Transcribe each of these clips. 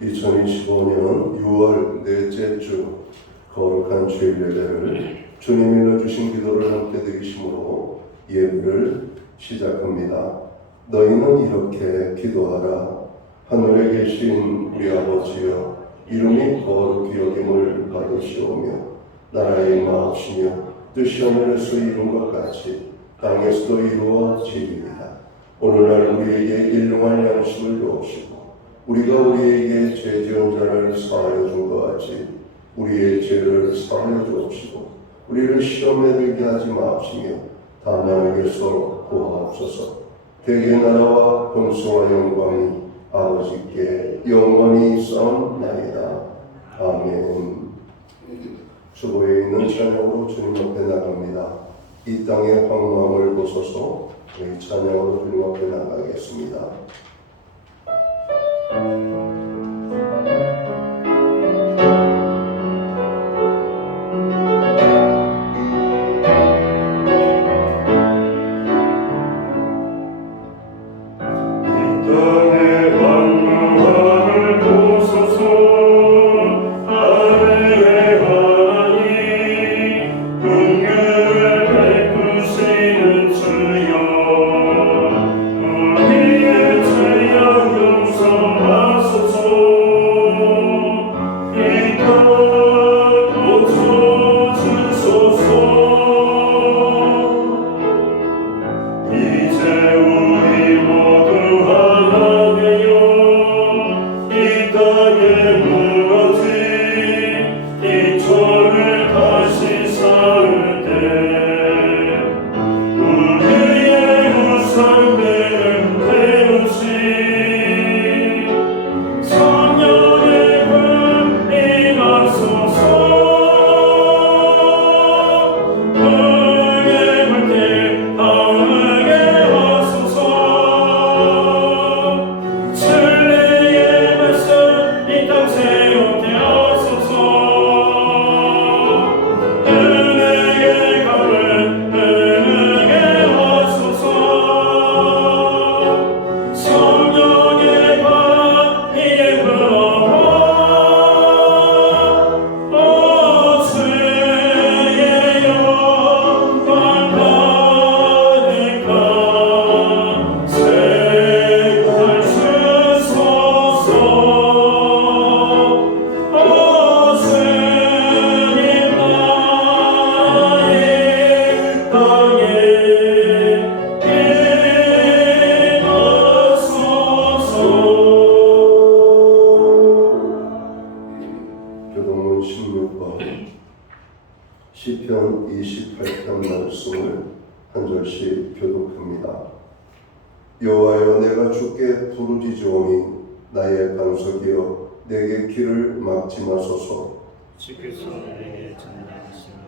2025년 6월 넷째 주 거룩한 주일 예배를 주님이 일러주신 기도를 함께 드리심으로 예배를 시작합니다. 너희는 이렇게 기도하라. 하늘에 계신 우리 아버지여, 이름이 거룩히 여김을 받으시오며 나라의 임하옵시며 뜻이 하늘에서 이룬 것 같이 땅에서도 이루어지리이다. 오늘날 우리에게 일용할 양식을 주옵시고 우리가 우리에게 죄 지은 자를 사하여 준 것 같이 우리의 죄를 사하여 주옵시고 우리를 시험에 들게 하지 마옵시며 다만 악에서 구하옵소서. 대개 나라와 권세와 영광이 아버지께 영원히 있사옵나이다. 아멘. 주보에 있는 찬양으로 주님 앞에 나갑니다. 이 땅의 황망함을 보소서. 우리 찬양으로 주님 앞에 나가겠습니다. 시편 28편 말씀을 한 절씩 교독합니다. 여호와여, 내가 주께 부르짖으오니 나의 반석이여 내게 길을 막지 마소서. 주께서 내게 전하시며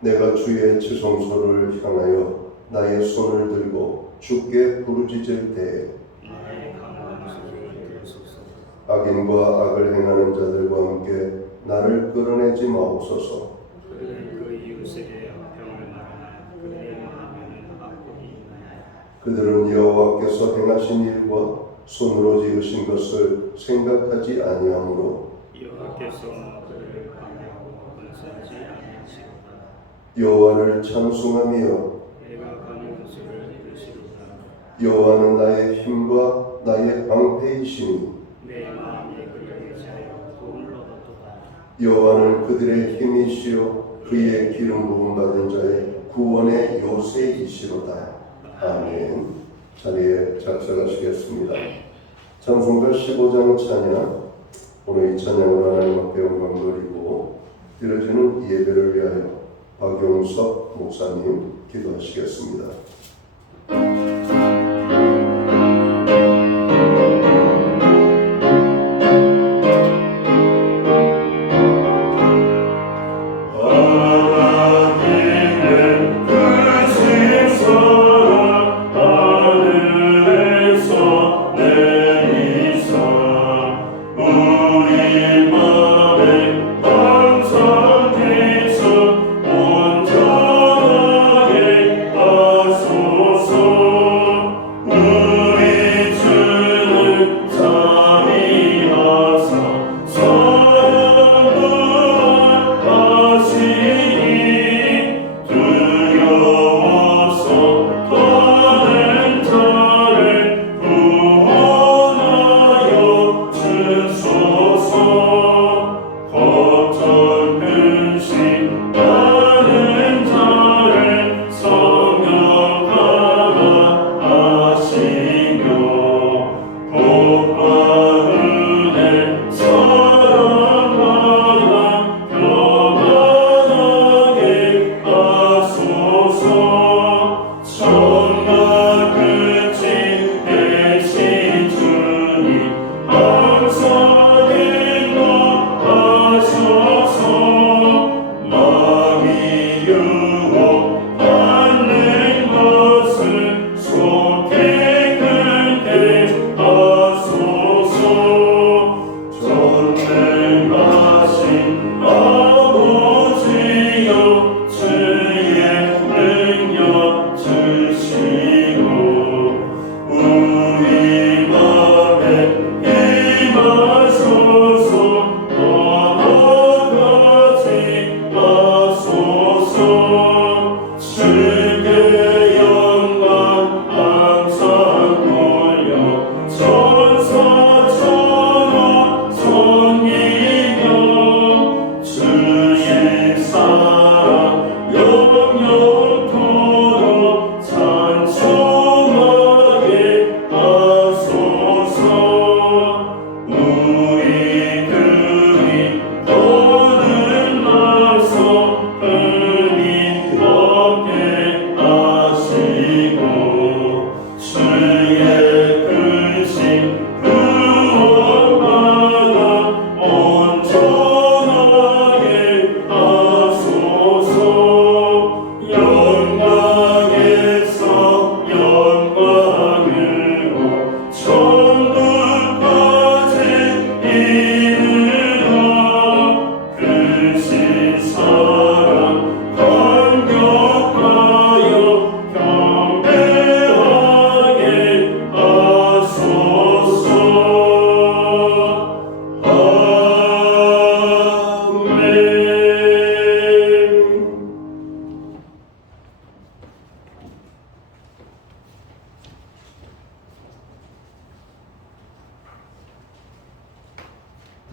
내가 주의 지성소를 향하여 나의 손을 들고 주께 부르짖을 때에 나의 강한 소리를 들으소서. 악인과 악을 행하는 자들과 함께 나를 끌어내지 마옵소서. 그들은 그 이웃에게 악평을 말하나 그들의 마음에는 악독이 있나니. 그들은 여호와께서 행하신 일과 손으로 지으신 것을 생각하지 아니하므로 여호와께서 그들을 방해하고 건설하지 아니하시로다. 여호와를 찬송하며 내가 가는 곳을 들으시로다. 여호와는 나의 힘과 나의 방패이시니 내 마음이 그를 의지하여 도움을 얻었도다. 여호와는 그들의 힘이시요 그의 기름 부음 받은 자의 구원의 요새이시로다. 아멘. 자리에 작성하시겠습니다. 찬송가 15장 찬양. 오늘 이 찬양으로 하나님 앞에 영광 돌리고 드려지는 예배를 위하여 박용석 목사님 기도하시겠습니다. 온전하게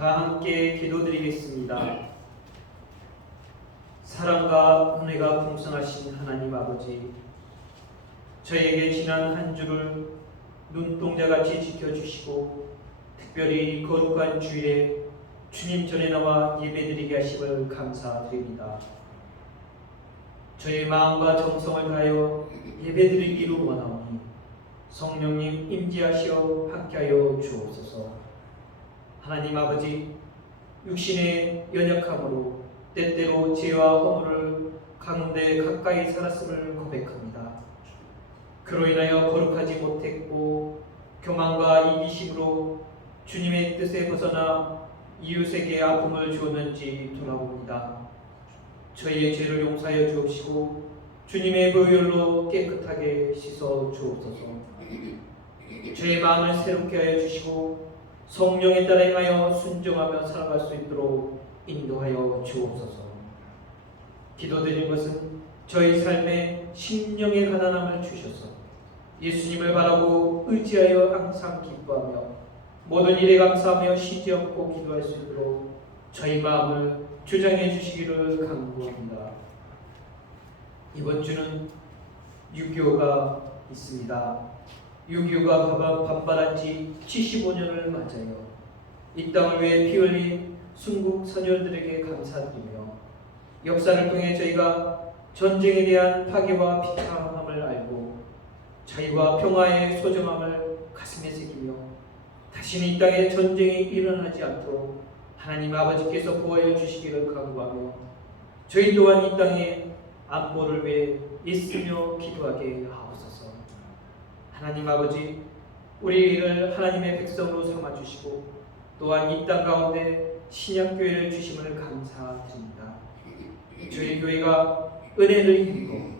다 함께 기도드리겠습니다. 사랑과 은혜가 풍성하신 하나님 아버지, 저에게 지난 한 주를 눈동자같이 지켜주시고 특별히 거룩한 주일에 주님 전에 나와 예배드리게 하심을 감사드립니다. 저의 마음과 정성을 다하여 예배드리기를 원하오니 성령님 임재하시어 함께하여 주옵소서. 하나님 아버지, 육신의 연약함으로 때때로 죄와 허물을 가운데 가까이 살았음을 고백합니다. 그로 인하여 거룩하지 못했고 교만과 이기심으로 주님의 뜻에 벗어나 이웃에게 아픔을 주었는지 돌아봅니다. 저희의 죄를 용서하여 주옵시고 주님의 보혈로 깨끗하게 씻어 주옵소서. 저의 마음을 새롭게 하여 주시고 성령에 따라 행하여 순종하며 살아갈 수 있도록 인도하여 주옵소서. 기도드린 것은 저희 삶에 심령의 가난함을 주셔서 예수님을 바라고 의지하여 항상 기뻐하며 모든 일에 감사하며 쉬지 않고 기도할 수 있도록 저희 마음을 주장해 주시기를 간구합니다. 이번 주는 6.25가 있습니다. 6.25가 반발한 지 75년을 맞아요. 이 땅을 위해 피 흘린 순국 선열들에게 감사드리며 역사를 통해 저희가 전쟁에 대한 파괴와 비참함을 알고 자유와 평화의 소중함을 가슴에 새기며 다시는 이 땅에 전쟁이 일어나지 않도록 하나님 아버지께서 보호해 주시기를 간구하며 저희 또한 이 땅의 안보를 위해 애쓰며 기도하게 하옵소서. 하나님 아버지, 우리를 하나님의 백성으로 삼아주시고 또한 이 땅 가운데 신약교회를 주심을 감사드립니다. 저희 교회가 은혜를 힘입고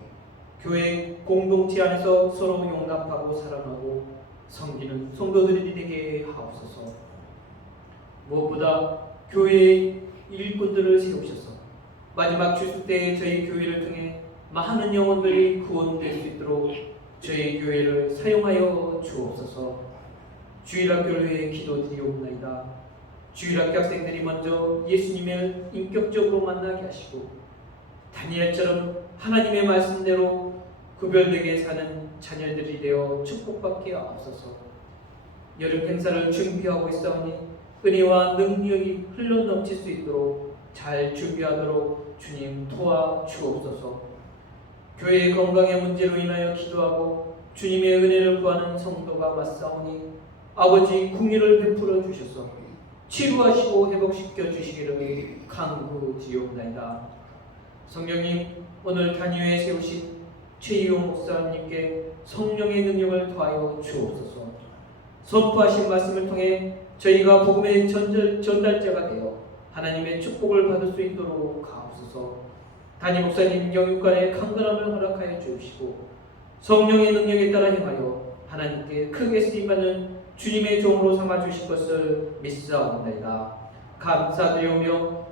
교회 공동체 안에서 서로 용납하고 사랑하고 섬기는 성도들이 되게 하옵소서. 무엇보다 교회의 일꾼들을 세우셔서 마지막 주수 때에 저희 교회를 통해 많은 영혼들이 구원될 수 있도록 저희 교회를 사용하여 주옵소서. 주일학교를 위해 기도드리옵나이다. 주일학교 학생들이 먼저 예수님을 인격적으로 만나게 하시고 다니엘처럼 하나님의 말씀대로 구별되게 사는 자녀들이 되어 축복받게 하옵소서. 여름 행사를 준비하고 있사오니 은혜와 능력이 흘러넘칠 수 있도록 잘 준비하도록 주님 도와 주옵소서. 교회의 건강의 문제로 인하여 기도하고 주님의 은혜를 구하는 성도가 맞사오니 아버지 궁유를 베풀어 주셔서 치료하시고 회복시켜 주시기를 간구드리옵나이다. 성령님, 오늘 단위에 세우신 최희용 목사님께 성령의 능력을 더하여 주옵소서. 선포하신 말씀을 통해 저희가 복음의 전달자가 되어 하나님의 축복을 받을 수 있도록 하옵소서. 담임 목사님 영육간의 강건함을 허락하여 주시고 성령의 능력에 따라 행하여 하나님께 크게 쓰임받는 주님의 종으로 삼아주실 것을 믿사옵나이다. 감사드리오며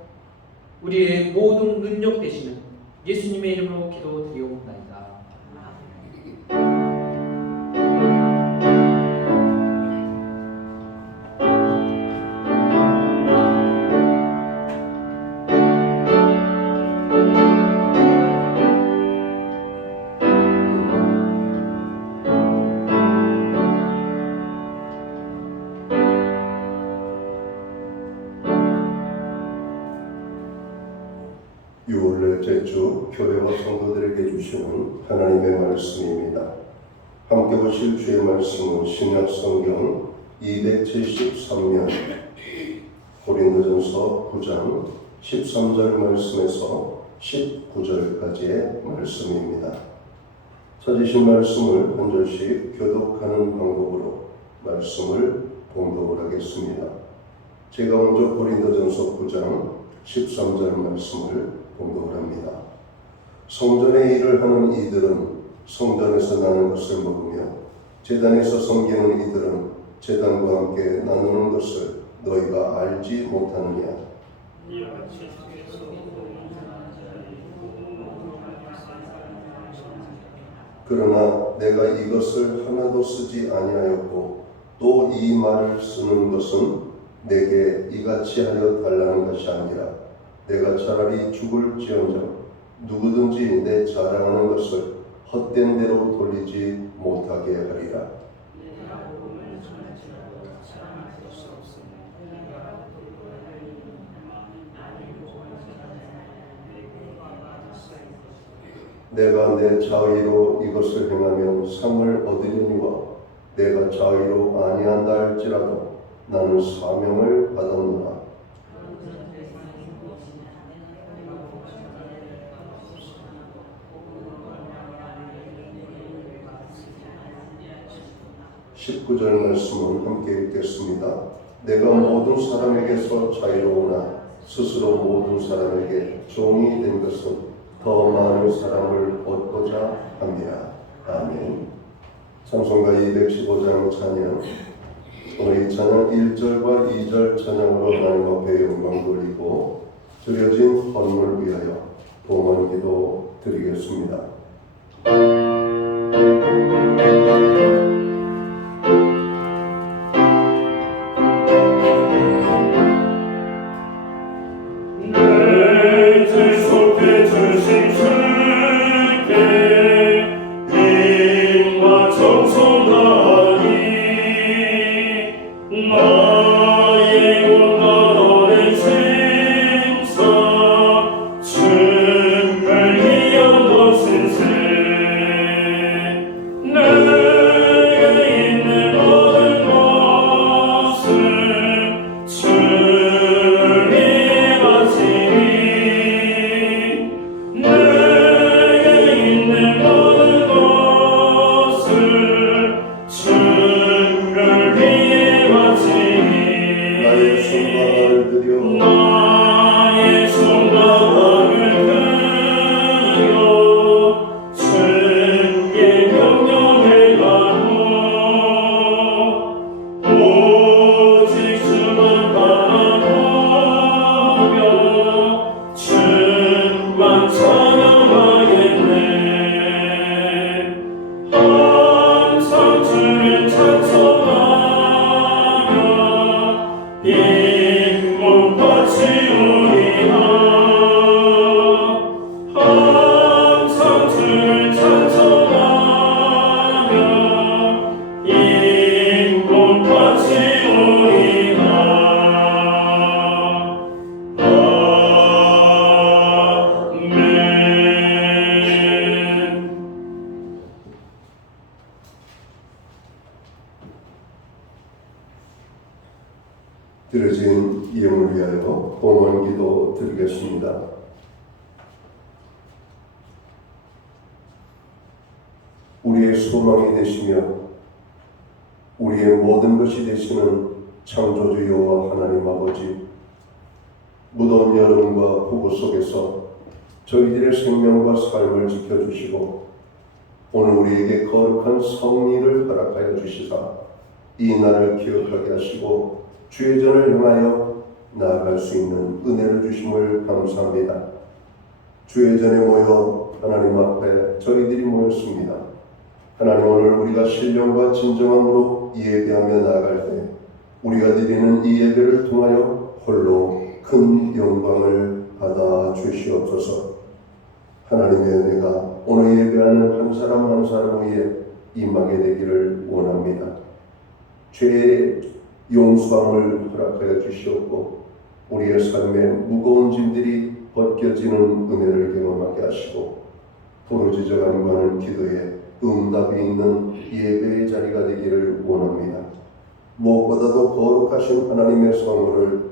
우리의 모든 능력 되시는 예수님의 이름으로 기도드리옵나이다. 넷째 주 교회와 성도들에게 주시는 하나님의 말씀입니다. 함께 보실 주의 말씀은 신약성경 273년 고린도전서 9장 13절 말씀에서 19절까지의 말씀입니다. 찾으신 말씀을 한 절씩 교독하는 방법으로 말씀을 봉독을 하겠습니다. 제가 먼저 고린도전서 9장 13절 말씀을 봉독을 합니다. 성전의 일을 하는 이들은 성전에서 나는 것을 먹으며 제단에서 섬기는 이들은 제단과 함께 나누는 것을 너희가 알지 못하느냐. 그러나 내가 이것을 하나도 쓰지 아니하였고 또 이 말을 쓰는 것은 내게 이같이 하여 달라는 것이 아니라 내가 차라리 죽을지언정 누구든지 내 자랑하는 것을 헛된 대로 돌리지 못하게 하리라. 내가 내 자의로 이것을 행하면 상을 얻으려니와 내가 자의로 아니한다 할지라도 나는 사명을 받았노라. (19절) 말씀을 함께 읽겠습니다. 내가 모든 사람에게서 자유로우나 스스로 모든 사람에게 종이 된 것은 더 많은 사람을 얻고자 합니다. 아멘. 찬송가 215장 찬양. 오늘 이 찬양 1절과 2절 찬양으로 하나님 앞에 영광 돌리고 드려진 헌물 위하여 봉헌기도 드리겠습니다. 드려진 이용을 위하여 봉헌기도 드리겠습니다. 우리의 소망이 되시며 우리의 모든 것이 되시는 창조주 여호와 하나님 아버지, 무더운 여름과 폭우 속에서 저희들의 생명과 삶을 지켜주시고 오늘 우리에게 거룩한 성리를 허락하여 주시사 이 날을 기억하게 하시고 주의 전을 향하여 나아갈 수 있는 은혜를 주심을 감사합니다. 주의 전에 모여 하나님 앞에 저희들이 모였습니다. 하나님, 오늘 우리가 신령과 진정함으로 예배하며 나아갈 때 우리가 드리는 이 예배를 통하여 홀로 큰 영광을 받아 주시옵소서. 하나님의 은혜가 오늘 예배하는 한 사람 한 사람 위에 임하게 되기를 원합니다. 죄의 용서함을 허락하여 주시옵고 우리의 삶에 무거운 짐들이 벗겨지는 은혜를 경험하게 하시고 부르짖어 간구하는 기도에 응답이 있는 예배의 자리가 되기를 원합니다. 무엇보다도 거룩하신 하나님의 성호를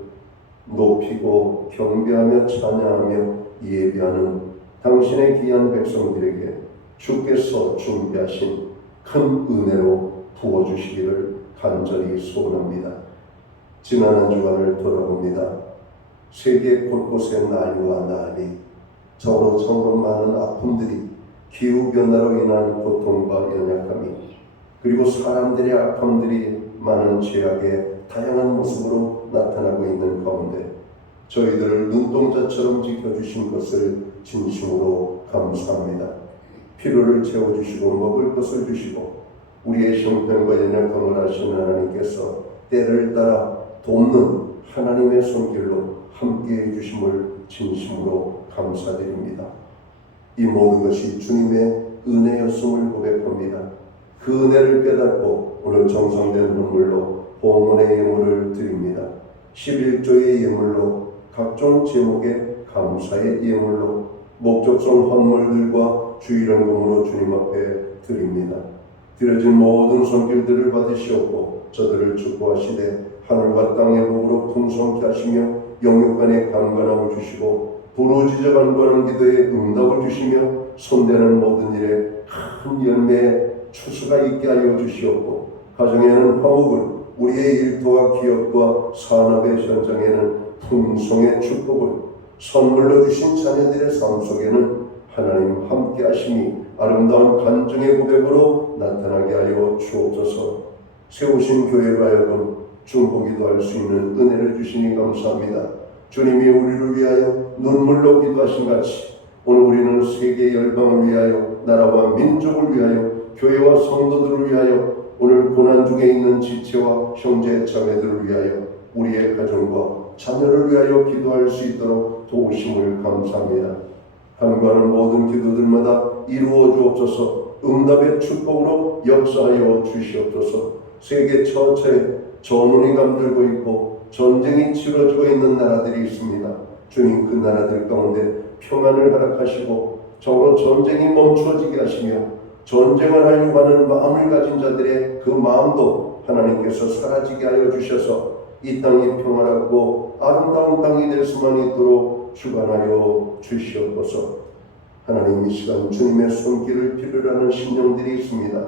높이고 경배하며 찬양하며 예배하는 당신의 귀한 백성들에게 주께서 준비하신 큰 은혜로 부어주시기를 간절히 소원합니다. 지난 한 주간을 돌아봅니다. 세계 곳곳의 난리와 난리, 저로 많은 아픔들이 기후변화로 인한 고통과 연약함이, 그리고 사람들의 악함들이 많은 죄악의 다양한 모습으로 나타나고 있는 가운데 저희들을 눈동자처럼 지켜주신 것을 진심으로 감사합니다. 필요를 채워주시고 먹을 것을 주시고 우리의 형편과 연약함을 아시는 하나님께서 때를 따라 돕는 하나님의 손길로 함께해 주심을 진심으로 감사드립니다. 이 모든 것이 주님의 은혜였음을 고백합니다. 그 은혜를 깨닫고 오늘 정성된 눈물로 봉헌의 예물을 드립니다. 11조의 예물로, 각종 제목의 감사의 예물로, 목적성 헌물들과 주일헌금으로 주님 앞에 드립니다. 드려진 모든 손길들을 받으시옵고 저들을 축복하시되 하늘과 땅의 복으로 풍성케 하시며 영육간에 강건함을 주시고 부르짖어 간구하는 기도에 응답을 주시며 손대는 모든 일에 큰 열매의 추수가 있게 하여 주시옵고 가정에는 화목을, 우리의 일터와 기업과 산업의 현장에는 풍성의 축복을, 선물로 주신 자녀들의 삶 속에는 하나님 함께 하심이 아름다운 간증의 고백으로 나타나게 하여 주옵소서. 세우신 교회로 하여금 중보기도 할 수 있는 은혜를 주시니 감사합니다. 주님이 우리를 위하여 눈물로 기도하신 같이 오늘 우리는 세계 열방을 위하여, 나라와 민족을 위하여, 교회와 성도들을 위하여, 오늘 고난 중에 있는 지체와 형제 자매들을 위하여, 우리의 가정과 자녀를 위하여 기도할 수 있도록 도우심을 감사합니다. 간구하는 모든 기도들마다 이루어 주옵소서. 응답의 축복으로 역사하여 주시옵소서. 세계 처처에 전운이 감돌고 있고 전쟁이 치러지고 있는 나라들이 있습니다. 주님, 그 나라들 가운데 평안을 허락하시고 적어도 전쟁이 멈춰지게 하시며 전쟁을 하려고 하는 마음을 가진 자들의 그 마음도 하나님께서 사라지게 하여 주셔서 이 땅이 평화롭고 아름다운 땅이 될 수만 있도록 주관하여 주시옵소서. 하나님, 이 시간 주님의 손길을 필요로 하는 심령들이 있습니다.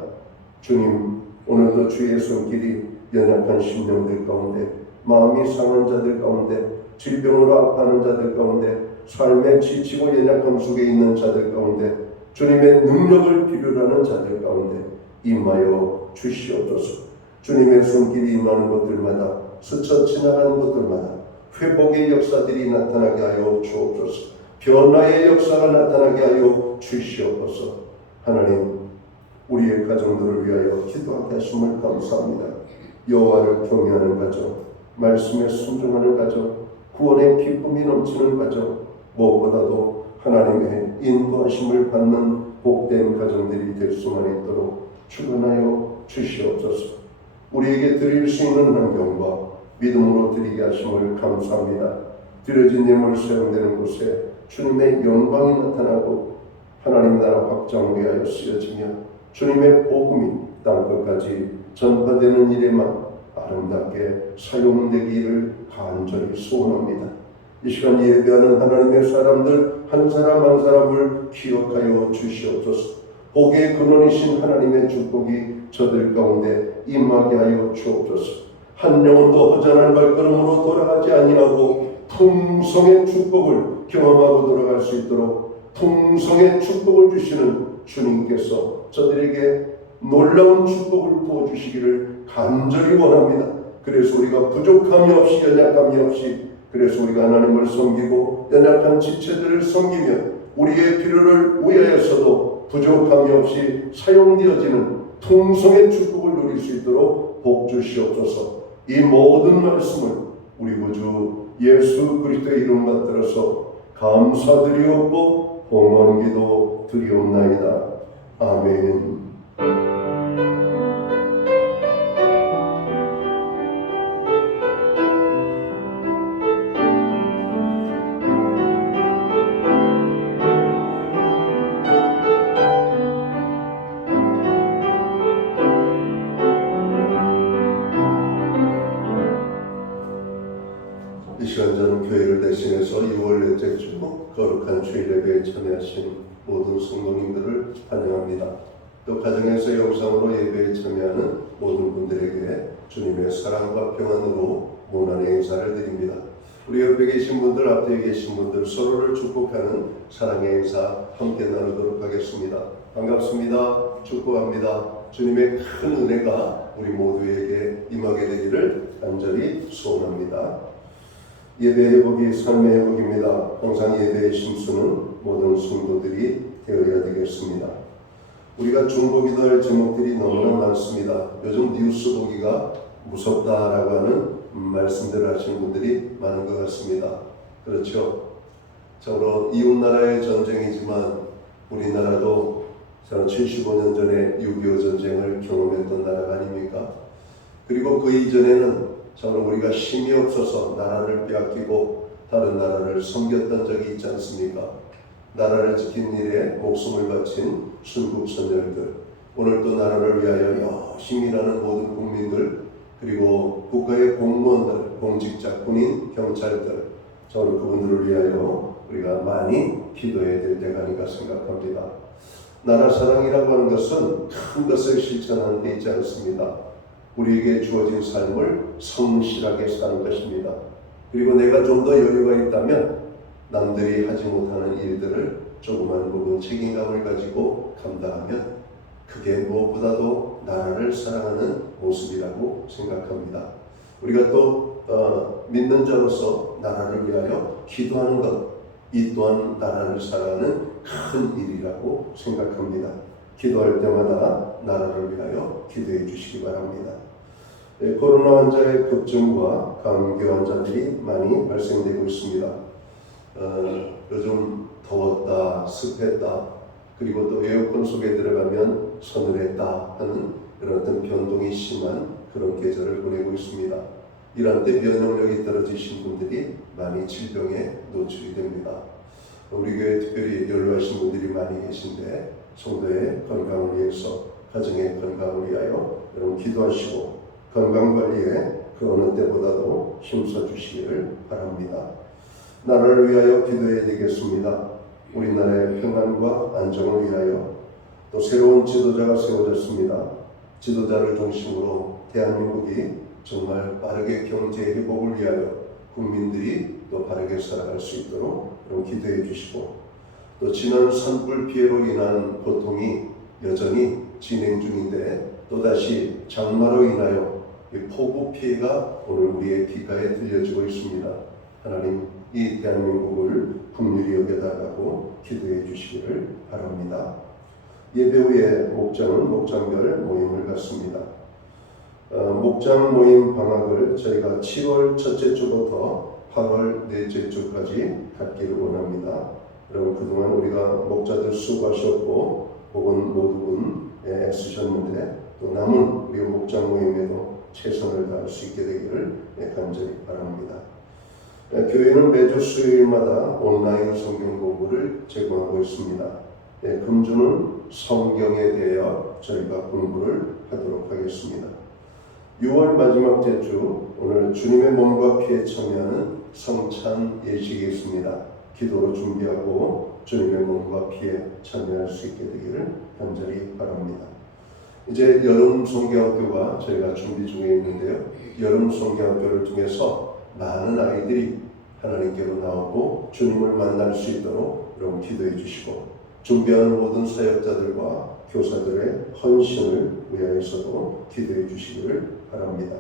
주님, 오늘도 주의 손길이 연약한 심령들 가운데, 마음이 상한 자들 가운데, 질병으로 아파하는 자들 가운데, 삶에 지치고 연약함 속에 있는 자들 가운데, 주님의 능력을 필요로 하는 자들 가운데 임하여 주시옵소서. 주님의 손길이 임하는 곳들마다, 스쳐 지나가는 곳들마다 회복의 역사들이 나타나게 하여 주옵소서. 변화의 역사가 나타나게 하여 주시옵소서. 하나님, 우리의 가정들을 위하여 기도하게 하심을 감사합니다. 여호와를 경외하는 가정, 말씀에 순종하는 가정, 구원의 기쁨이 넘치는 가정, 무엇보다도 하나님의 인도하심을 받는 복된 가정들이 될 수만 있도록 축원하여 주시옵소서. 우리에게 드릴 수 있는 환경과 믿음으로 드리게 하심을 감사합니다. 드려진 예물 사용되는 곳에 주님의 영광이 나타나고 하나님 나라 확장을 위하여 쓰여지며 주님의 복음이 땅끝까지 전파되는 일에만 아름답게 사용되기를 간절히 소원합니다. 이 시간 예배하는 하나님의 사람들 한 사람 한 사람을 기억하여 주시옵소서. 복의 근원이신 하나님의 축복이 저들 가운데 임하게 하여 주옵소서. 한 영혼도 허전한 발걸음으로 돌아가지 아니하고 풍성의 축복을 경험하고 돌아갈 수 있도록 풍성의 축복을 주시는 주님께서 저들에게 놀라운 축복을 부어주시기를 간절히 원합니다. 그래서 우리가 부족함이 없이, 연약함이 없이, 그래서 우리가 하나님을 섬기고 연약한 지체들을 섬기며 우리의 필요를 위하여서도 부족함이 없이 사용되어지는 풍성의 축복을 누릴 수 있도록 복 주시옵소서. 이 모든 말씀을 우리 구주 예수 그리스도의 이름 받들어서 감사드리옵고 봉헌기도 드리옵나이다. 아멘. 이 시간 저는 교회를 대신해서 6월 넷째 주 거룩한 주일 예배에 참여하신 모든 성도님들을 환영합니다. 또 가정에서 영상으로 예배에 참여하는 모든 분들에게 주님의 사랑과 평안으로 문안의 인사를 드립니다. 우리 옆에 계신 분들, 앞에 계신 분들 서로를 축복하는 사랑의 인사 함께 나누도록 하겠습니다. 반갑습니다. 축복합니다. 주님의 큰 은혜가 우리 모두에게 임하게 되기를 간절히 소원합니다. 예배 회복이 삶의 회복입니다. 항상 예배에 힘쓰는 모든 성도들이 되어야 되겠습니다. 우리가 중보기도할 제목들이 너무나 많습니다. 요즘 뉴스 보기가 무섭다라고 하는 말씀들을 하시는 분들이 많은 것 같습니다. 그렇죠? 참으로 이웃나라의 전쟁이지만 우리나라도 75년 전에 6.25 전쟁을 경험했던 나라가 아닙니까? 그리고 그 이전에는 참으로 우리가 힘이 없어서 나라를 빼앗기고 다른 나라를 섬겼던 적이 있지 않습니까? 나라를 지킨 일에 목숨을 바친 순국선열들, 오늘 또 나라를 위하여 열심히 일하는 모든 국민들, 그리고 국가의 공무원들, 공직자, 군인, 경찰들, 저는 그분들을 위하여 우리가 많이 기도해야 될 때가 아닌가 생각합니다. 나라 사랑이라고 하는 것은 큰 것을 실천하는 데 있지 않습니다. 우리에게 주어진 삶을 성실하게 사는 것입니다. 그리고 내가 좀 더 여유가 있다면 남들이 하지 못하는 일들을 조그만 부분 책임감을 가지고 감당하면 그게 무엇보다도 나라를 사랑하는 모습이라고 생각합니다. 우리가 또 믿는 자로서 나라를 위하여 기도하는 것, 이 또한 나라를 사랑하는 큰 일이라고 생각합니다. 기도할 때마다 나라를 위하여 기도해 주시기 바랍니다. 코로나 환자의 급증과 감기 환자들이 많이 발생되고 있습니다. 요즘 더웠다, 습했다, 그리고 또 에어컨 속에 들어가면 서늘했다 하는 그런 어떤 변동이 심한 그런 계절을 보내고 있습니다. 이런 때 면역력이 떨어지신 분들이 많이 질병에 노출이 됩니다. 우리 교회에 특별히 연로하신 분들이 많이 계신데 성도의 건강을 위해서, 가정의 건강을 위하여 여러분 기도하시고 건강관리에 그 어느 때보다도 힘써 주시기를 바랍니다. 나라를 위하여 기도해야 되겠습니다. 우리나라의 평안과 안정을 위하여 또 새로운 지도자가 세워졌습니다. 지도자를 중심으로 대한민국이 정말 빠르게 경제 회복을 위하여 국민들이 또 바르게 살아갈 수 있도록 기도해 주시고, 또 지난 산불 피해로 인한 고통이 여전히 진행 중인데 또다시 장마로 인하여 폭우 피해가 오늘 우리의 귓가에 들려지고 있습니다. 하나님, 이 대한민국을 긍휼히 여겨달라고 기도해 주시기를 바랍니다. 예배 후에 목장은 목장별 모임을 갖습니다. 목장 모임 방학을 저희가 7월 첫째 주부터 8월 넷째 주까지 갖기를 원합니다. 여러분, 그동안 우리가 목자들 수고하셨고 혹은 모두분 애쓰셨는데 또 남은 우리 목장 모임에도 최선을 다할 수 있게 되기를 간절히 바랍니다. 교회는 매주 수요일마다 온라인 성경 공부를 제공하고 있습니다. 금주는 성경에 대하여 저희가 공부를 하도록 하겠습니다. 6월 마지막 주 오늘 주님의 몸과 피에 참여하는 성찬 예식이 있습니다. 기도로 준비하고 주님의 몸과 피에 참여할 수 있게 되기를 간절히 바랍니다. 이제 여름 성경학교가 저희가 준비 중에 있는데요. 여름 성경학교를 통해서 많은 아이들이 하나님께로 나오고 주님을 만날 수 있도록 여러분 기도해 주시고, 준비하는 모든 사역자들과 교사들의 헌신을 위하여서도 기도해 주시기를 바랍니다.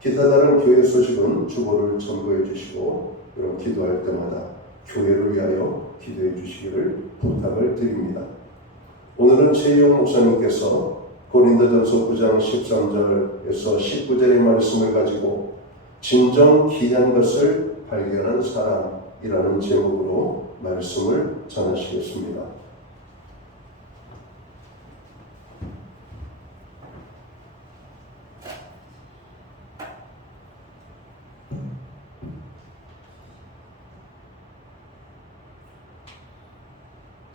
기타 다른 교회 소식은 주보를 첨부해 주시고 여러분 기도할 때마다 교회를 위하여 기도해 주시기를 부탁을 드립니다. 오늘은 최희영 목사님께서 고린도전서 9장 13절에서 19절의 말씀을 가지고 진정 귀한 것을 발견한 사람이라는 제목으로 말씀을 전하시겠습니다.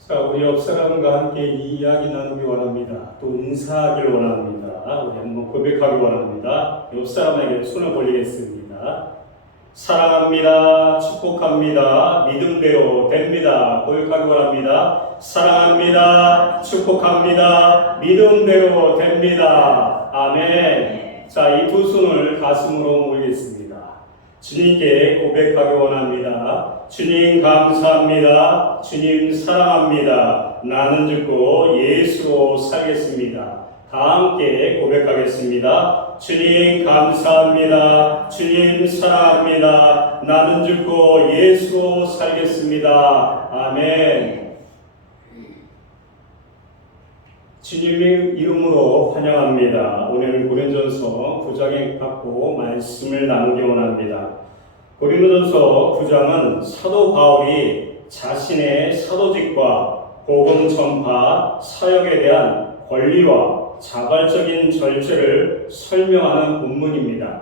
자, 우리 옆 사람과 함께 이 이야기 나누기 원합니다. 또 인사하기를 원합니다. 우리 한번 고백하기 원합니다. 옆 사람에게 손을 벌리겠습니다. 사랑합니다. 축복합니다. 믿음대로 됩니다. 고백하기 원합니다. 사랑합니다. 축복합니다. 믿음대로 됩니다. 아멘. 자, 이 두 손을 가슴으로 모이겠습니다. 주님께 고백하기 원합니다. 주님 감사합니다. 주님 사랑합니다. 나는 죽고 예수로 살겠습니다. 다 함께 고백하겠습니다. 주님 감사합니다. 주님 사랑합니다. 나는 죽고 예수로 살겠습니다. 아멘. 주님의 이름으로 환영합니다. 오늘은 고린도전서 9장에 갖고 말씀을 나누기 원합니다. 고린도전서 9장은 사도 바울이 자신의 사도직과 복음 전파 사역에 대한 권리와 자발적인 절제를 설명하는 본문입니다.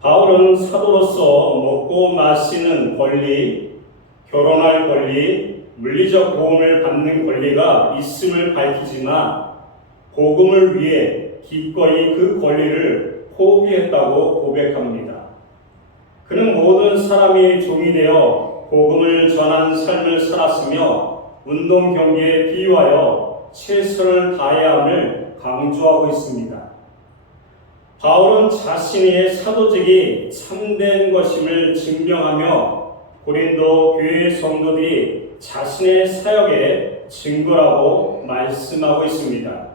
바울은 사도로서 먹고 마시는 권리, 결혼할 권리, 물리적 도움을 받는 권리가 있음을 밝히지만 복음을 위해 기꺼이 그 권리를 포기했다고 고백합니다. 그는 모든 사람이 종이 되어 복음을 전하는 삶을 살았으며 운동 경기에 비유하여 최선을 다해야 함을 강조하고 있습니다. 바울은 자신의 사도직이 참된 것임을 증명하며 고린도 교회 성도들이 자신의 사역의 증거라고 말씀하고 있습니다.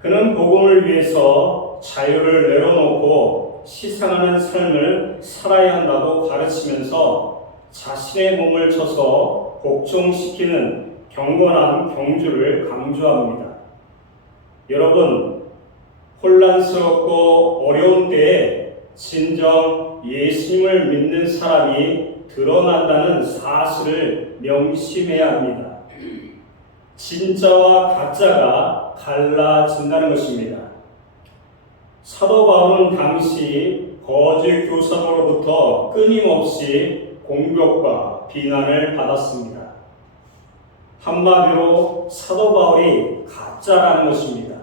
그는 복음을 위해서 자유를 내려놓고 시상하는 삶을 살아야 한다고 가르치면서 자신의 몸을 쳐서 복종시키는 경건한 경주를 강조합니다. 여러분, 혼란스럽고 어려운 때에 진정 예수님을 믿는 사람이 드러난다는 사실을 명심해야 합니다. 진짜와 가짜가 갈라진다는 것입니다. 사도 바울은 당시 거짓 교사로부터 끊임없이 공격과 비난을 받았습니다. 한마디로 사도 바울이 가짜라는 것입니다.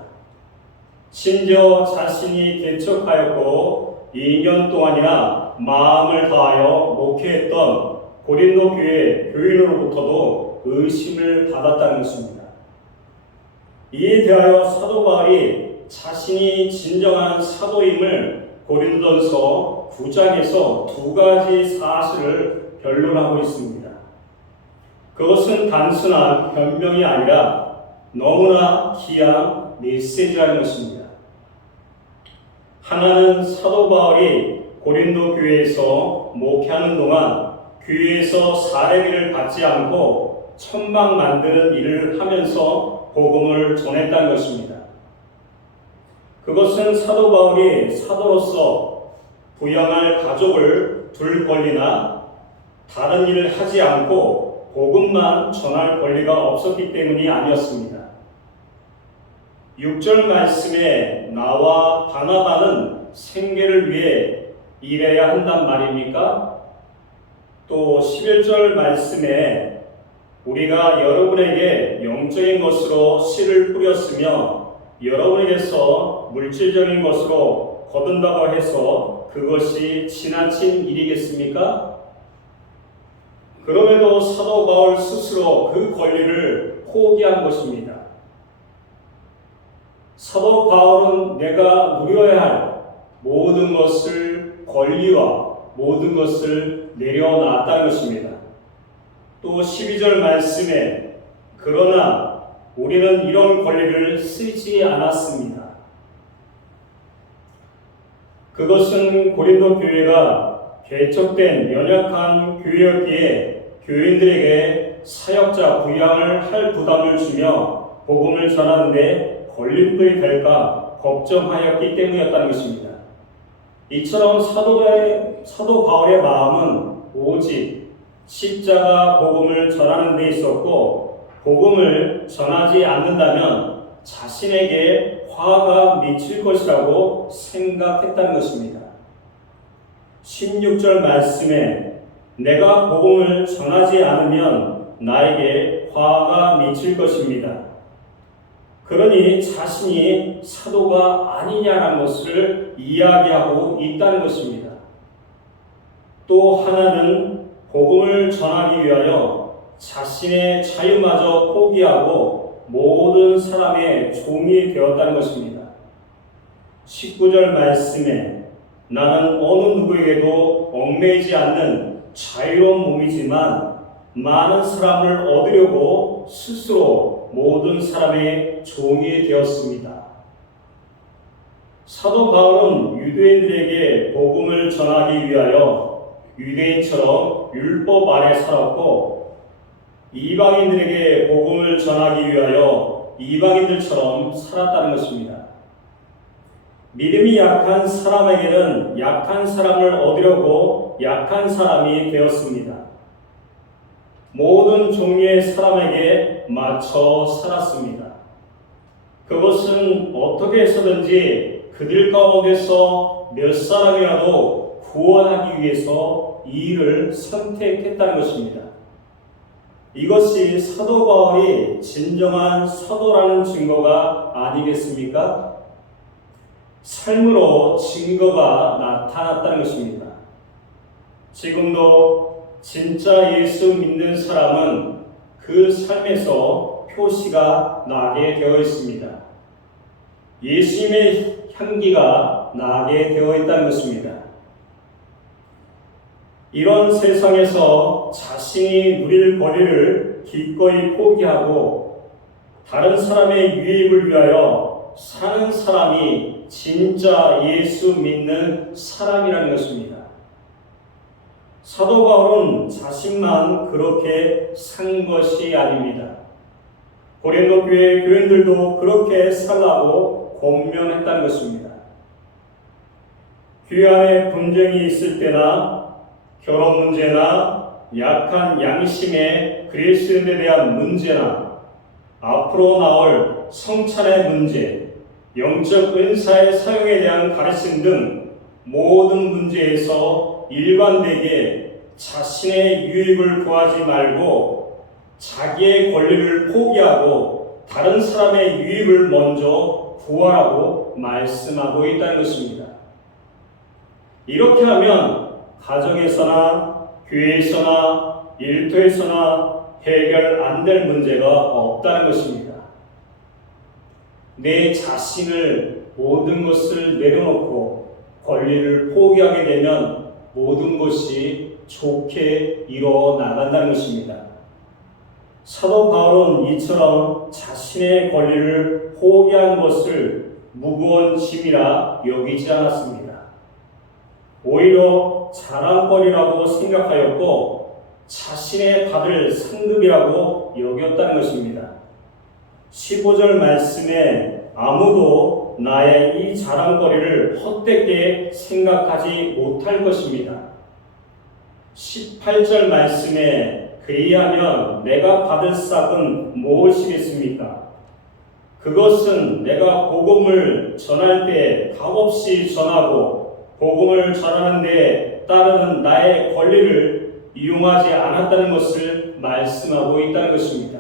심지어 자신이 개척하였고 2년 동안이나 마음을 다하여 목회했던 고린도 교회 교인으로부터도 의심을 받았다는 것입니다. 이에 대하여 사도 바울이 자신이 진정한 사도임을 고린도전서 9장에서 두 가지 사실을 변론하고 있습니다. 그것은 단순한 변명이 아니라 너무나 귀한 메시지라는 것입니다. 하나는 사도 바울이 고린도 교회에서 목회하는 동안 교회에서 사례비를 받지 않고 천막 만드는 일을 하면서 복음을 전했다는 것입니다. 그것은 사도 바울이 사도로서 부양할 가족을 둘 권리나 다른 일을 하지 않고 복음만 전할 권리가 없었기 때문이 아니었습니다. 6절 말씀에 나와 바나바는 생계를 위해 일해야 한단 말입니까? 또 11절 말씀에 우리가 여러분에게 영적인 것으로 씨를 뿌렸으며 여러분에게서 물질적인 것으로 거둔다고 해서 그것이 지나친 일이겠습니까? 그럼에도 사도 바울 스스로 그 권리를 포기한 것입니다. 사도 바울은 내가 누려야 할 모든 것을 권리와 모든 것을 내려놨다는 것입니다. 또 12절 말씀에 그러나 우리는 이런 권리를 쓰지 않았습니다. 그것은 고린도 교회가 개척된 연약한 교회였기에 교인들에게 사역자 부양을 할 부담을 주며 복음을 전하는데 걸림돌이 될까 걱정하였기 때문이었다는 것입니다. 이처럼 사도 바울의 마음은 오직 십자가 복음을 전하는 데 있었고 복음을 전하지 않는다면 자신에게 화가 미칠 것이라고 생각했다는 것입니다. 16절 말씀에 내가 복음을 전하지 않으면 나에게 화가 미칠 것입니다. 그러니 자신이 사도가 아니냐라는 것을 이야기하고 있다는 것입니다. 또 하나는 복음을 전하기 위하여 자신의 자유마저 포기하고 모든 사람의 종이 되었다는 것입니다. 19절 말씀에 나는 어느 누구에게도 얽매이지 않는 자유로운 몸이지만 많은 사람을 얻으려고 스스로 모든 사람의 종이 되었습니다. 사도 바울은 유대인들에게 복음을 전하기 위하여 유대인처럼 율법 아래 살았고 이방인들에게 복음을 전하기 위하여 이방인들처럼 살았다는 것입니다. 믿음이 약한 사람에게는 약한 사람을 얻으려고 약한 사람이 되었습니다. 모든 종류의 사람에게 맞춰 살았습니다. 그것은 어떻게 해서든지 그들 가운데서 몇 사람이라도 구원하기 위해서 이 일을 선택했다는 것입니다. 이것이 사도 바울이 진정한 사도라는 증거가 아니겠습니까? 삶으로 증거가 나타났다는 것입니다. 지금도 진짜 예수 믿는 사람은 그 삶에서 표시가 나게 되어 있습니다. 예수님의 향기가 나게 되어 있다는 것입니다. 이런 세상에서 자신이 누릴 권리를 기꺼이 포기하고 다른 사람의 유익을 위하여 사는 사람이 진짜 예수 믿는 사람이라는 것입니다. 사도 바울은 자신만 그렇게 산 것이 아닙니다. 고린도 교회 교인들도 그렇게 살라고 권면했다는 것입니다. 교회 안에 분쟁이 있을 때나 결혼 문제나 약한 양심의 그리스도인에 대한 문제나 앞으로 나올 성찬의 문제, 영적 은사의 사용에 대한 가르침 등 모든 문제에서 일관되게 자신의 유익을 구하지 말고 자기의 권리를 포기하고 다른 사람의 유익을 먼저 구하라고 말씀하고 있다는 것입니다. 이렇게 하면 가정에서나 교회에서나 일터에서나 해결 안 될 문제가 없다는 것입니다. 내 자신을 모든 것을 내려놓고 권리를 포기하게 되면 모든 것이 좋게 이뤄나간다는 것입니다. 사도 바울은 이처럼 자신의 권리를 포기한 것을 무거운 짐이라 여기지 않았습니다. 오히려 자랑거리라고 생각하였고 자신의 받을 상급이라고 여겼다는 것입니다. 15절 말씀에 아무도 나의 이 자랑거리를 헛되게 생각하지 못할 것입니다. 18절 말씀에 그리하면 내가 받을 삭은 무엇이겠습니까? 그것은 내가 복음을 전할 때 값없이 전하고 복음을 전하는 데 따르는 나의 권리를 이용하지 않았다는 것을 말씀하고 있다는 것입니다.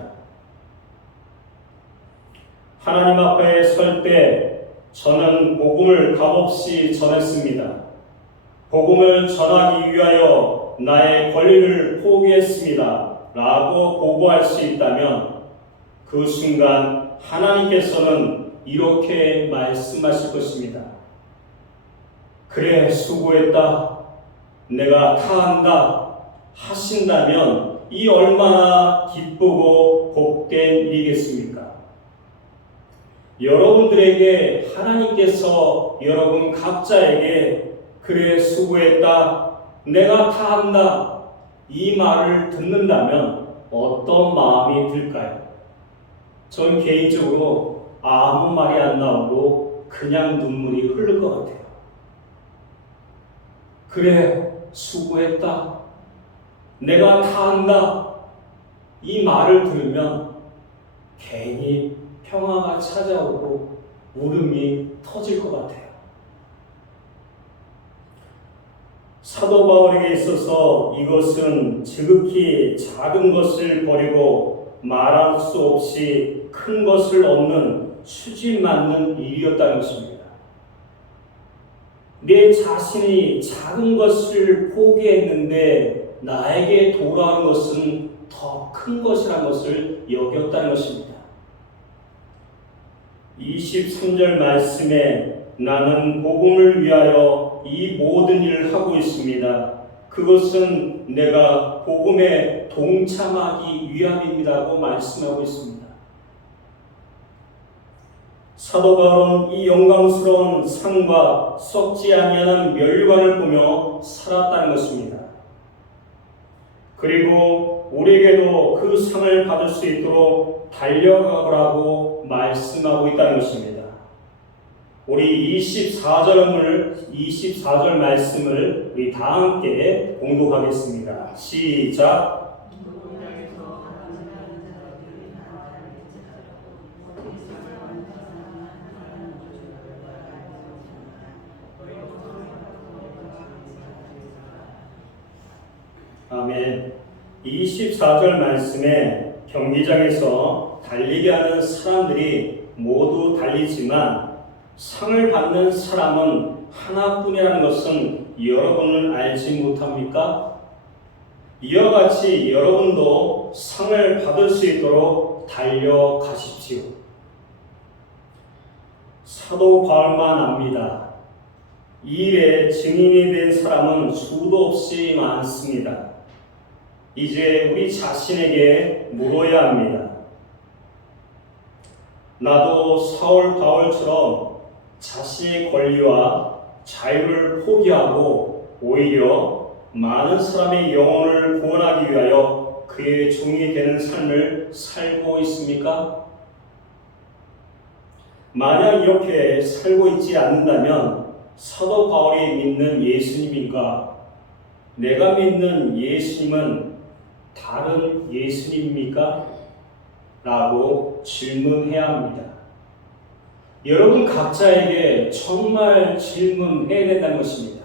하나님 앞에 설 때 저는 복음을 값없이 전했습니다. 복음을 전하기 위하여 나의 권리를 포기했습니다. 라고 보고할 수 있다면 그 순간 하나님께서는 이렇게 말씀하실 것입니다. 그래, 수고했다. 내가 다한다. 하신다면 이 얼마나 기쁘고 복된 일이겠습니까? 여러분들에게 하나님께서 여러분 각자에게 그래 수고했다, 내가 다한다 이 말을 듣는다면 어떤 마음이 들까요? 전 개인적으로 아무 말이 안 나오고 그냥 눈물이 흐를 것 같아요. 그래 수고했다, 내가 다한다 이 말을 들으면 괜히 평화가 찾아오고 울음이 터질 것 같아요. 사도 바울에게 있어서 이것은 지극히 작은 것을 버리고 말할 수 없이 큰 것을 얻는 수준 맞는 일이었다는 것입니다. 내 자신이 작은 것을 포기했는데 나에게 돌아온 것은 더 큰 것이라는 것을 여겼다는 것입니다. 23절 말씀에 나는 복음을 위하여 이 모든 일을 하고 있습니다. 그것은 내가 복음에 동참하기 위함입니다고 말씀하고 있습니다. 사도 바울은 이 영광스러운 상과 썩지 아니하는 멸관을 보며 살았다는 것입니다. 그리고 우리에게도 그 상을 받을 수 있도록 달려가라고 있다고 말씀하고 있다는 것입니다. 우리 24절 말씀을 우리 다 함께 공독하겠습니다. 시작. 아멘. 24절 말씀에 경기장에서 달리게 하는 사람들이 모두 달리지만 상을 받는 사람은 하나뿐이라는 것은 여러분은 알지 못합니까? 이와 같이 여러분도 상을 받을 수 있도록 달려가십시오. 사도 바울만 압니다. 이 일에 증인이 된 사람은 수도 없이 많습니다. 이제 우리 자신에게 물어야 합니다. 나도 사울 바울처럼 자신의 권리와 자유를 포기하고 오히려 많은 사람의 영혼을 구원하기 위하여 그의 종이 되는 삶을 살고 있습니까? 만약 이렇게 살고 있지 않는다면 사도 바울이 믿는 예수님인가? 내가 믿는 예수님은 다른 예수님입니까? 라고 질문해야 합니다. 여러분 각자에게 정말 질문해야 된다는 것입니다.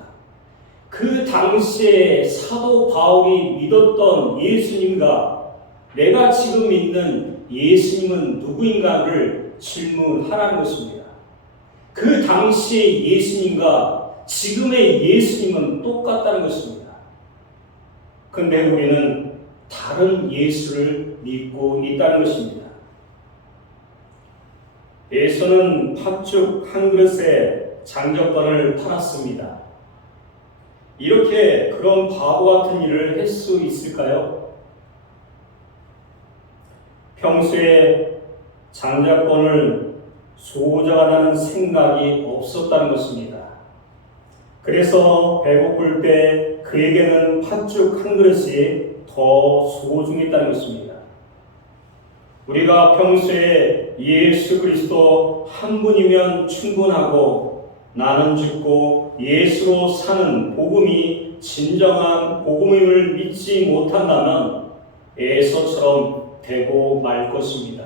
그 당시에 사도 바울이 믿었던 예수님과 내가 지금 믿는 예수님은 누구인가를 질문하라는 것입니다. 그 당시의 예수님과 지금의 예수님은 똑같다는 것입니다. 근데 우리는 다른 예수를 믿고 있다는 것입니다. 예수는 팥죽 한 그릇에 장작권을 팔았습니다. 이렇게 그런 바보 같은 일을 할 수 있을까요? 평소에 장작권을 소유하다는 생각이 없었다는 것입니다. 그래서 배고플 때 그에게는 팥죽 한 그릇이 더 소중했다는 것입니다. 우리가 평소에 예수 그리스도 한 분이면 충분하고 나는 죽고 예수로 사는 복음이 진정한 복음임을 믿지 못한다면 에서처럼 되고 말 것입니다.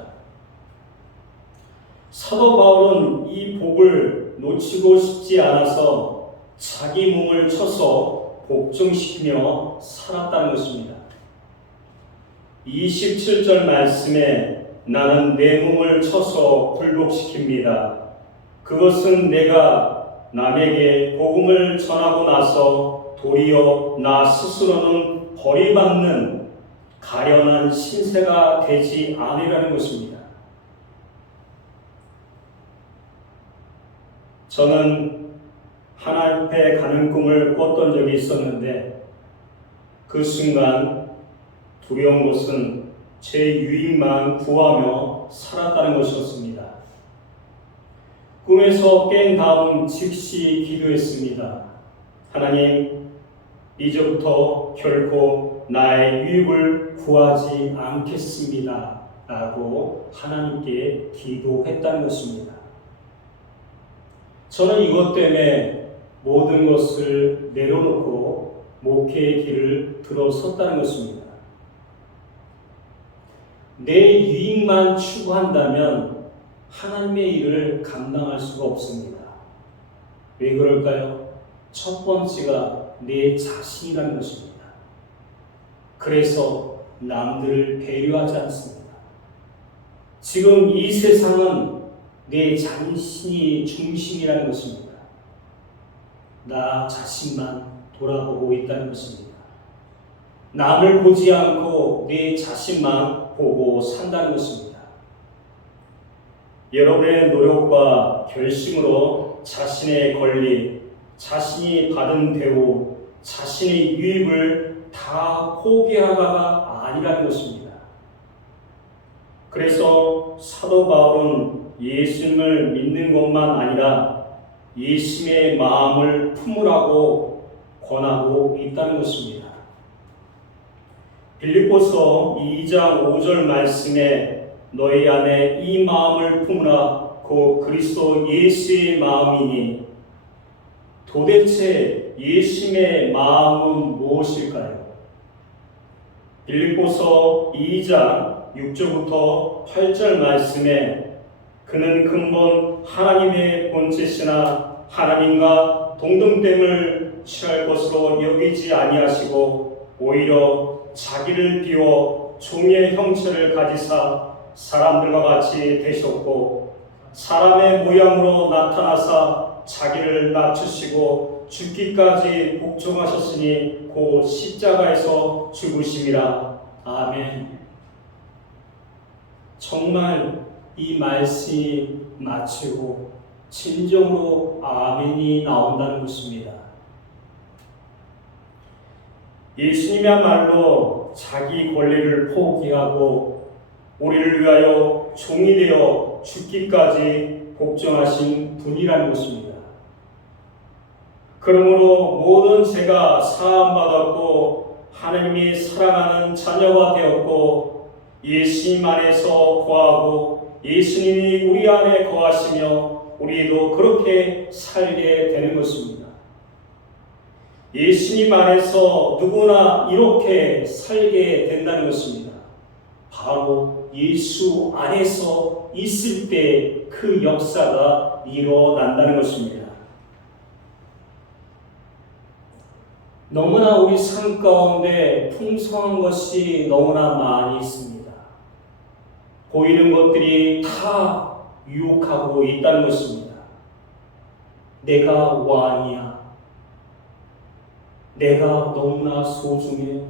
사도 바울은 이 복을 놓치고 싶지 않아서 자기 몸을 쳐서 복종시키며 살았다는 것입니다. 27절 말씀에 나는 내 몸을 쳐서 굴복시킵니다. 그것은 내가 남에게 복음을 전하고 나서 도리어 나 스스로는 버림받는 가련한 신세가 되지 않으라는 것입니다. 저는 하나님 앞에 가는 꿈을 꿨던 적이 있었는데 그 순간 두려운 것은 제 유익만 구하며 살았다는 것이었습니다. 꿈에서 깬 다음 즉시 기도했습니다. 하나님, 이제부터 결코 나의 유익을 구하지 않겠습니다. 라고 하나님께 기도했다는 것입니다. 저는 이것 때문에 모든 것을 내려놓고 목회의 길을 들어섰다는 것입니다. 내 유익만 추구한다면 하나님의 일을 감당할 수가 없습니다. 왜 그럴까요? 첫 번째가 내 자신이라는 것입니다. 그래서 남들을 배려하지 않습니다. 지금 이 세상은 내 자신이 중심이라는 것입니다. 나 자신만 돌아보고 있다는 것입니다. 남을 보지 않고 내 자신만 보고 산다는 것입니다. 여러분의 노력과 결심으로 자신의 권리, 자신이 받은 대우, 자신의 유익을 다 포기하가가 아니라는 것입니다. 그래서 사도 바울은 예수님을 믿는 것만 아니라 예수님의 마음을 품으라고 권하고 있다는 것입니다. 빌립보서 2장 5절 말씀에 너희 안에 이 마음을 품으라. 곧 그리스도 예수의 마음이니. 도대체 예수님의 마음은 무엇일까요? 빌립보서 2장 6절부터 8절 말씀에 그는 근본 하나님의 본체시나 하나님과 동등됨을 취할 것으로 여기지 아니하시고 오히려 자기를 비워 종의 형체를 가지사 사람들과 같이 되셨고 사람의 모양으로 나타나사 자기를 낮추시고 죽기까지 복종하셨으니 곧 십자가에서 죽으심이라. 아멘. 정말 이 말씀이 마치고 진정으로 아멘이 나온다는 것입니다. 예수님이야말로 자기 권리를 포기하고 우리를 위하여 종이 되어 죽기까지 복종하신 분이라는 것입니다. 그러므로 모든 죄가 사함받았고 하나님이 사랑하는 자녀가 되었고 예수님 안에서 거하고 예수님이 우리 안에 거하시며 우리도 그렇게 살게 되는 것입니다. 예수님 안에서 누구나 이렇게 살게 된다는 것입니다. 바로 예수 안에서 있을 때 그 역사가 일어난다는 것입니다. 너무나 우리 삶 가운데 풍성한 것이 너무나 많이 있습니다. 보이는 것들이 다 유혹하고 있다는 것입니다. 내가 왕이야. 내가 너무나 소중해.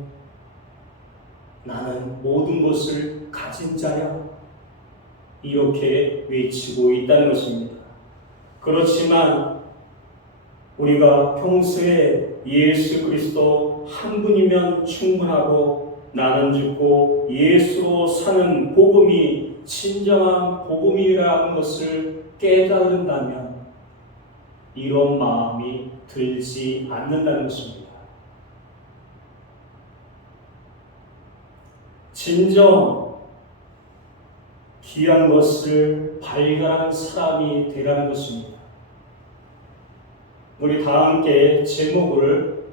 나는 모든 것을 가진 자야. 이렇게 외치고 있다는 것입니다. 그렇지만 우리가 평소에 예수 그리스도 한 분이면 충분하고 나는 죽고 예수로 사는 복음이 진정한 복음이라는 것을 깨달은다면 이런 마음이 들지 않는다는 것입니다. 진정 귀한 것을 발견하는 사람이 되라는 것입니다. 우리 다 함께 제목을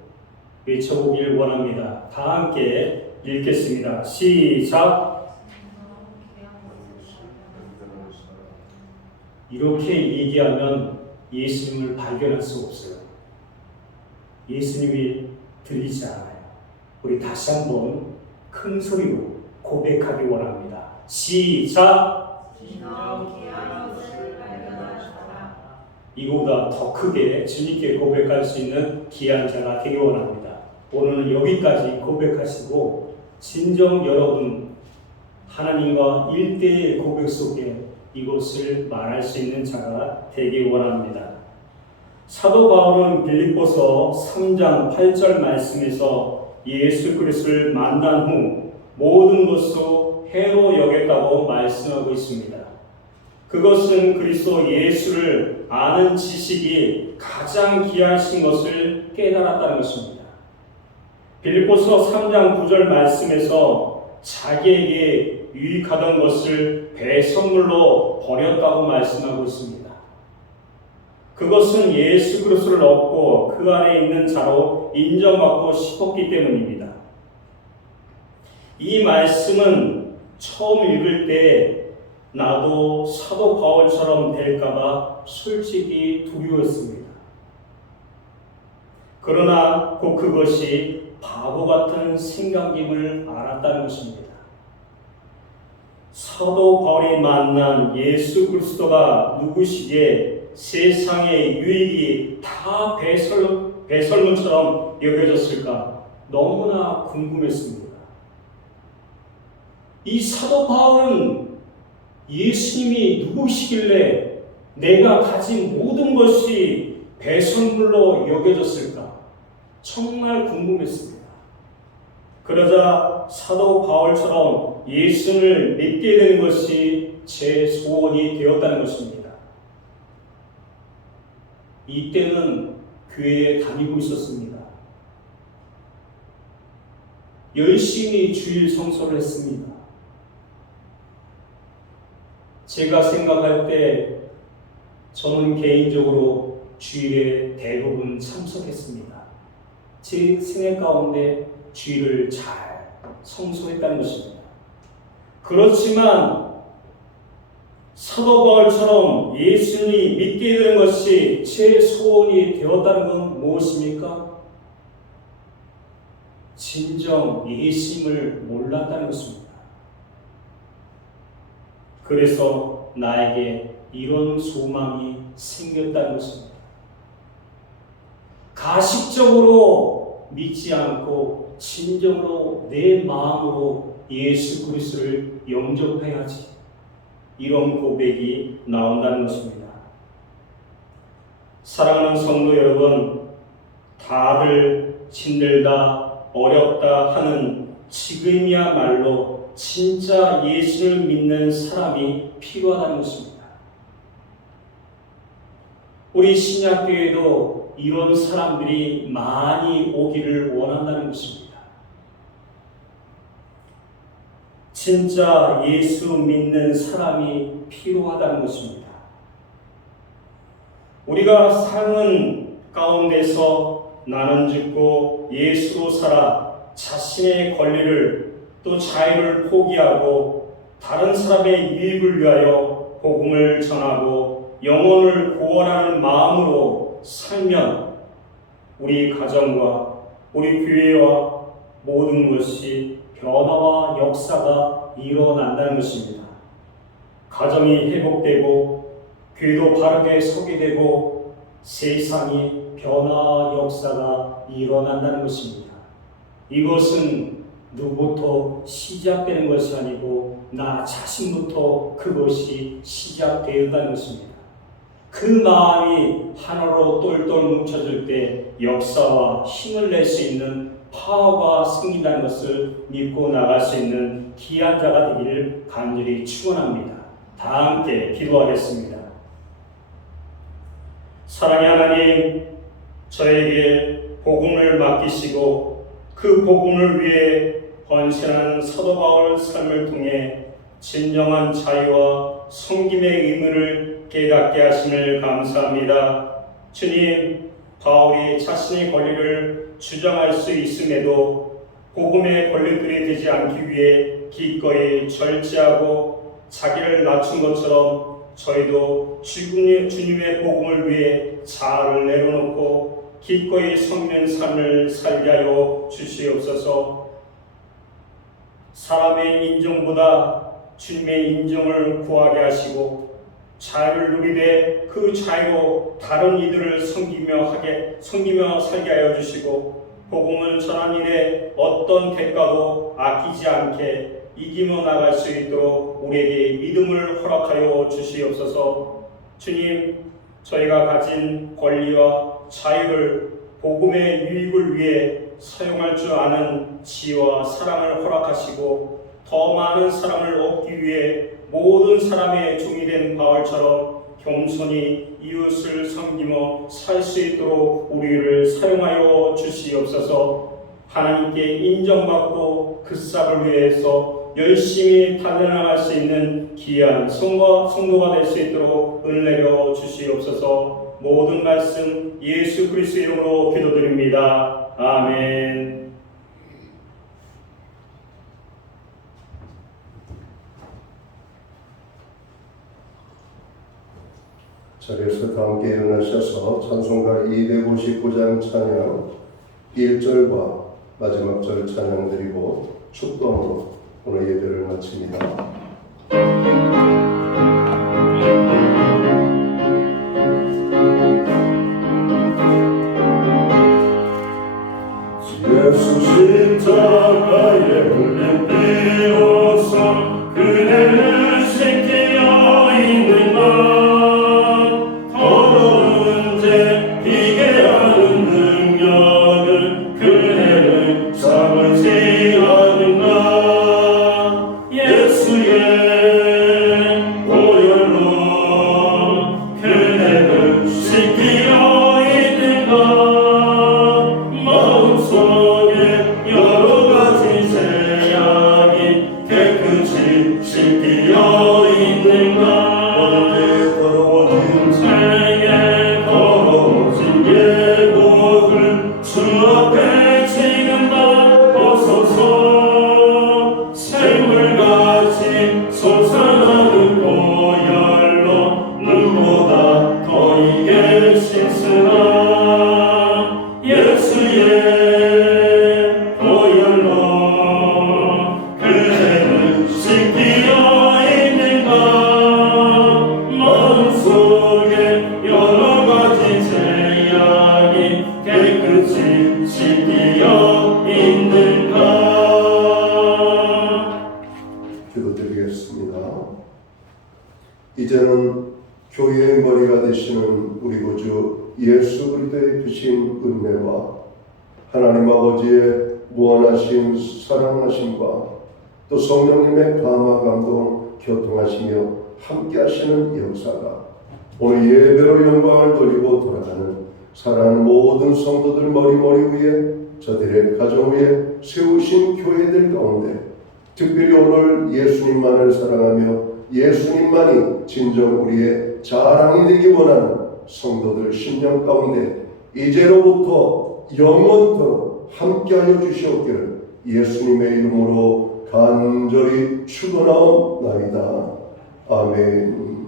외쳐보길 원합니다. 다 함께 읽겠습니다. 시작! 이렇게 얘기하면 예수님을 발견할 수 없어요. 예수님이 들리지 않아요. 우리 다시 한번 큰 소리로 고백하기 원합니다. 시작! 이보다 더 크게 주님께 고백할 수 있는 귀한 자가 되기 원합니다. 오늘은 여기까지 고백하시고 진정 여러분 하나님과 일대의 고백 속에 이것을 말할 수 있는 자가 되기 원합니다. 사도 바울은 빌립보서 3장 8절 말씀에서 예수 그리스도를 만난 후 모든 것을 해로 여겼다고 말씀하고 있습니다. 그것은 그리스도 예수를 아는 지식이 가장 귀하신 것을 깨달았다는 것입니다. 빌립보서 3장 9절 말씀에서 자기에게 유익하던 것을 배선물로 버렸다고 말씀하고 있습니다. 그것은 예수 그리스도를 얻고 그 안에 있는 자로 인정받고 싶었기 때문입니다. 이 말씀은 처음 읽을 때 나도 사도 바울처럼 될까봐 솔직히 두려웠습니다. 그러나 곧 그것이 바보 같은 생각임을 알았다는 것입니다. 사도 바울이 만난 예수 그리스도가 누구시기에 세상의 유익이 다 배설물처럼 여겨졌을까 너무나 궁금했습니다. 이 사도 바울은 예수님이 누구시길래 내가 가진 모든 것이 배설물로 여겨졌을까 정말 궁금했습니다. 그러자 사도 바울처럼 예수를 믿게 되는 것이 제 소원이 되었다는 것입니다. 이때는 교회에 다니고 있었습니다. 열심히 주일 성소를 했습니다. 제가 생각할 때 저는 개인적으로 주일에 대부분 참석했습니다. 제 생애 가운데 주일을 잘 성수했다는 것입니다. 그렇지만 사도 바울처럼 예수님이 믿게 되는 것이 제 소원이 되었다는 건 무엇입니까? 진정 예수님을 몰랐다는 것입니다. 그래서 나에게 이런 소망이 생겼다는 것입니다. 가식적으로 믿지 않고 진정으로 내 마음으로 예수 그리스도를 영접해야지. 이런 고백이 나온다는 것입니다. 사랑하는 성도 여러분, 다들 힘들다, 어렵다 하는 지금이야말로 진짜 예수를 믿는 사람이 필요하다는 것입니다. 우리 신약교회도 이런 사람들이 많이 오기를 원한다는 것입니다. 진짜 예수 믿는 사람이 필요하다는 것입니다. 우리가 삶은 가운데서 나는 죽고 예수로 살아 자신의 권리를 또 자유를 포기하고 다른 사람의 유익을 위하여 복음을 전하고 영혼을 구원하는 마음으로 살면 우리 가정과 우리 교회와 모든 것이 변화와 역사가 일어난다는 것입니다. 가정이 회복되고 교회도 바르게 서게 되고 세상이 변화와 역사가 일어난다는 것입니다. 이것은 누구부터 시작되는 것이 아니고 나 자신부터 그것이 시작되었다는 것입니다. 그 마음이 하나로 똘똘 뭉쳐질 때 역사와 힘을 낼 수 있는 파워가 생긴다는 것을 믿고 나갈 수 있는 귀한 자가 되기를 간절히 축원합니다. 다 함께 기도하겠습니다. 사랑의 하나님, 저에게 복음을 맡기시고 그 복음을 위해 헌신한 사도 바울 삶을 통해 진정한 자유와 섬김의 의무를 깨닫게 하심을 감사합니다. 주님, 바울이 자신의 권리를 주장할 수 있음에도 복음의 권리들이 되지 않기 위해 기꺼이 절제하고 자기를 낮춘 것처럼 저희도 주님의 복음을 위해 자아를 내려놓고 기꺼이 섬기는 삶을 살게 하여 주시옵소서. 사람의 인정보다 주님의 인정을 구하게 하시고 자유를 누리되 그 자유로 다른 이들을 섬기며 살게 하여 주시고 복음을 전하는 일에 어떤 대가도 아끼지 않게 이기며 나갈 수 있도록 우리에게 믿음을 허락하여 주시옵소서. 주님, 저희가 가진 권리와 자유를 복음의 유익을 위해 사용할 줄 아는 지혜와 사랑을 허락하시고 더 많은 사랑을 얻기 위해 모든 사람의 종이 된 바울처럼 겸손히 이웃을 섬기며 살 수 있도록 우리를 사용하여 주시옵소서. 하나님께 인정받고 그 싹을 위해서 열심히 달려나갈 수 있는 귀한 성도가 될 수 있도록 은혜려 주시옵소서. 모든 말씀 예수 그리스도 이름으로 기도드립니다. 아멘. 자리에서 다 함께 일어나셔서 찬송가 259장 찬양 1절과 마지막 절 찬양 드리고 축도함으로 오늘 예배를 마칩니다. 예수 십자가에 흘린 피로써 그대를 씻기어 있는 것 더러운 죄 비게 하는 능력을 그대를 잡으지 않는다. 예수의 보혈로 그대를 씻기어 있는 것 마음속에 예수의 보혈로 그대는 씻기어 있는가 마음속에 여러 가지 죄악이 깨끗이 씻기어 있는가. 기도드리겠습니다. 이제는 교회의 머리가 되시는 우리 구주 예수 그리스도의 크신 은혜와 하나님 아버지의 무한하신 사랑하심과 또 성령님의 감화 감동 교통하시며 함께하시는 역사가 오늘 예배로 영광을 돌리고 돌아가는 사랑하는 모든 성도들 머리 위에 저들의 가정 위에 세우신 교회들 가운데 특별히 오늘 예수님만을 사랑하며 예수님만이 진정 우리의 자랑이 되기 원하는 성도들 심령 가운데 이제로부터 영원토록 함께하여 주시옵기를 예수님의 이름으로 간절히 축원하옵나이다. 아멘.